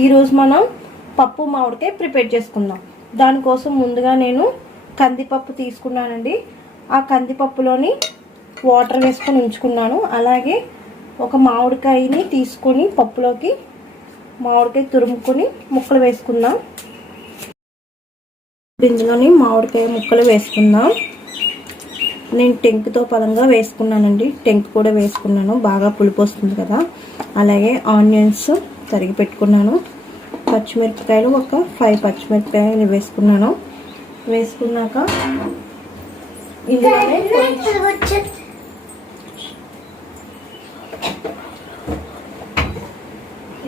ఈరోజు మనం పప్పు మామిడికాయ ప్రిపేర్ చేసుకుందాం. దానికోసం ముందుగా నేను కందిపప్పు తీసుకున్నానండి. ఆ కందిపప్పులోని వాటర్ వేసుకొని ఉంచుకున్నాను. అలాగే ఒక మామిడికాయని తీసుకొని పప్పులోకి మామిడికాయ తురుముకొని ముక్కలు వేసుకుందాం. ఇందులోని మామిడికాయ ముక్కలు వేసుకుందాం. నేను టెంకుతో పదంగా వేసుకున్నానండి. టెంకు కూడా వేసుకున్నాను, బాగా పులుపు వస్తుంది కదా. అలాగే ఆనియన్స్ తరిగి పెట్టుకున్నాను. పచ్చిమిరపకాయలు ఒక 5 పచ్చిమిరపకాయలు వేసుకున్నాను. వేసుకున్నాక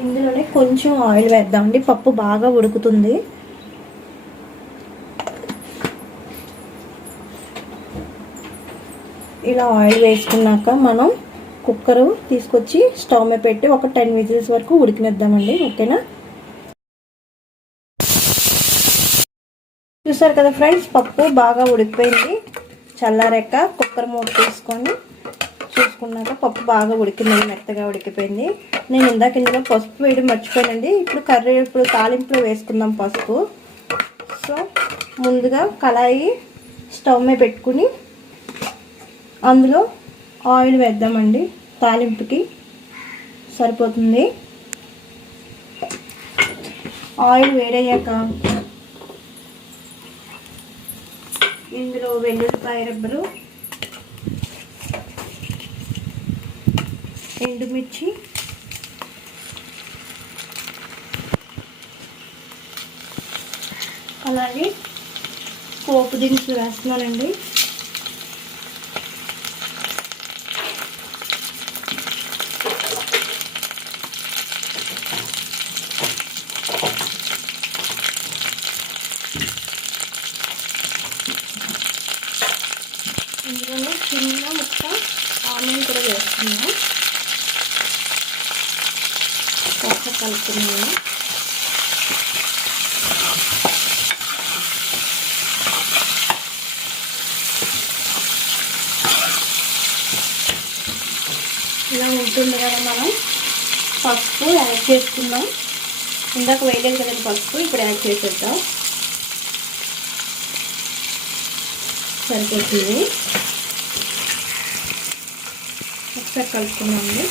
ఇందులోనే కొంచెం ఆయిల్ వేద్దామండి. పప్పు బాగా ఉడుకుతుంది. ఇలా ఆయిల్ వేసుకున్నాక మనం కుక్కర్ తీసుకొచ్చి స్టవ్ మీద పెట్టి ఒక 10 విజిల్స్ వరకు ఉడికినిద్దామండి. ఓకేనా? చూసారు కదా ఫ్రెండ్స్, పప్పు బాగా ఉడికిపోయింది. చల్లారాక కుక్కర్ మూత తీసుకొని చూసుకున్నాక పప్పు బాగా ఉడికిందండి, మెత్తగా ఉడికిపోయింది. నేను ఇందాక ఇందులో పసుపు వేయడం మర్చిపోయానండి. ఇప్పుడు తాలింపులో వేసుకుందాం పసుపు. సో ముందుగా కళాయి స్టవ్ మీద పెట్టుకుని అందులో ఆయిల్ వేద్దామండి. తాలింపుకి సరిపోతుంది. ఆయిల్ వేడయ్యాక ఇందులో వెల్లుల్లిపాయ రెబ్బలు, ఎండుమిర్చి, అలాగే పోపు దినుసులు వేస్తున్నానండి. ఇందులో చిన్న ముక్క ఆనియన్ కూడా వేస్తున్నాను. కాస్త కలుపుతున్నాను. ఇలా ఉంటుంది కదా, మనం పసుపు యాడ్ చేసుకుందాం. ఇందాక వేయలేదు కదండి పసుపు, ఇప్పుడు యాడ్ చేసేద్దాం. సరిపోతుంది. ఒకసారి కలుపుకున్నాము.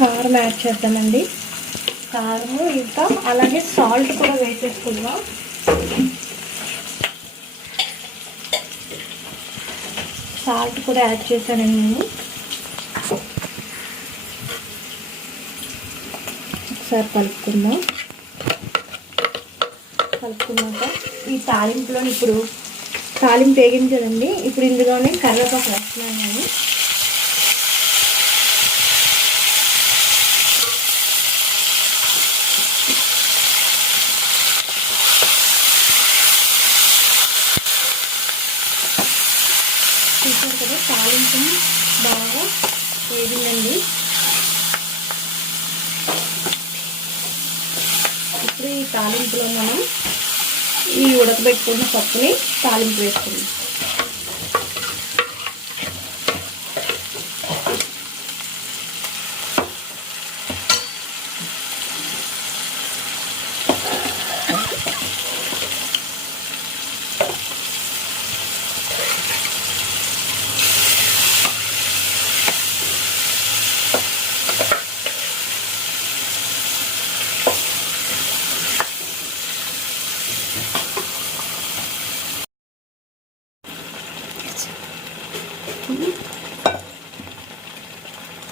కారం యాడ్ చేద్దామండి. కారం ఇంకా అలాగే సాల్ట్ కూడా వేసేసుకుందాం. సాల్ట్ కూడా యాడ్ చేశానండి నేను. ఒకసారి కలుపుకుందాం. కలుపుకున్నాక ఈ తాలింపులో ఇప్పుడు తాలింపు వేగింది కదండి, ఇప్పుడు ఇందులోనే కరివేపాకు వేస్తున్నాను నేను. చూసారు కదా, తాలింపు బాగా వేగిందండి. ఇప్పుడు ఈ తాలింపులో మనం ఈ ఉడకబెట్టుకున్న పప్పుని తాలింపు వేసుకుందాం.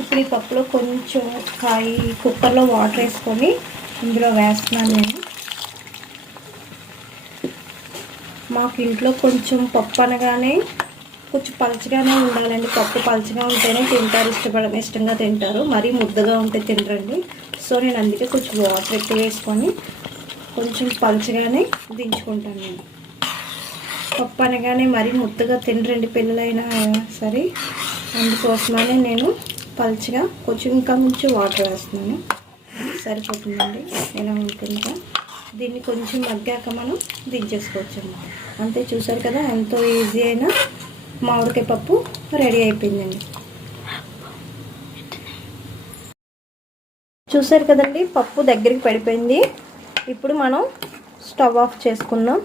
ఇప్పుడు ఈ పప్పులో కొంచెం కుక్కర్లో వాటర్ వేసుకొని ఇందులో వేస్తున్నాను నేను. మాకు ఇంట్లో కొంచెం పప్పు అనగానే కొంచెం పలచగానే ఉండాలండి. పప్పు పలచగా ఉంటేనే తింటారు, ఇష్టంగా తింటారు. మరీ ముద్దగా ఉంటే తినరండి. సో నేను అందుకే కొంచెం వాటర్ ఎక్కువ వేసుకొని కొంచెం పలచగానే దించుకుంటాను నేను. పప్పు అనగానే మరీ ముద్దగా తినరండి పిల్లలైనా సరే. అందుకోసమని నేను పల్చగా కొంచెం ఇంకా వాటర్ వేస్తున్నాను. సరిపోతుందండి. ఇలా ఉంటుందిగా. దీన్ని కొంచెం మగ్గాక మనం దించేసుకోవచ్చు అన్నమాట. అంతే, చూసారు కదా ఎంతో ఈజీ అయిన మామిడికాయ పప్పు రెడీ అయిపోయిందండి. చూసారు కదండి, పప్పు దగ్గరికి పడిపోయింది. ఇప్పుడు మనం స్టవ్ ఆఫ్ చేసుకుందాం.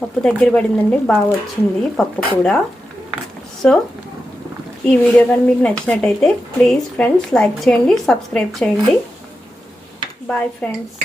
పప్పు దగ్గర పడిందండి, బాగా వచ్చింది పప్పు కూడా. సో ఈ వీడియో కానీ మీకు నచ్చినట్టయితే ప్లీజ్ ఫ్రెండ్స్ లైక్ చేయండి, సబ్స్క్రైబ్ చేయండి. Bye friends.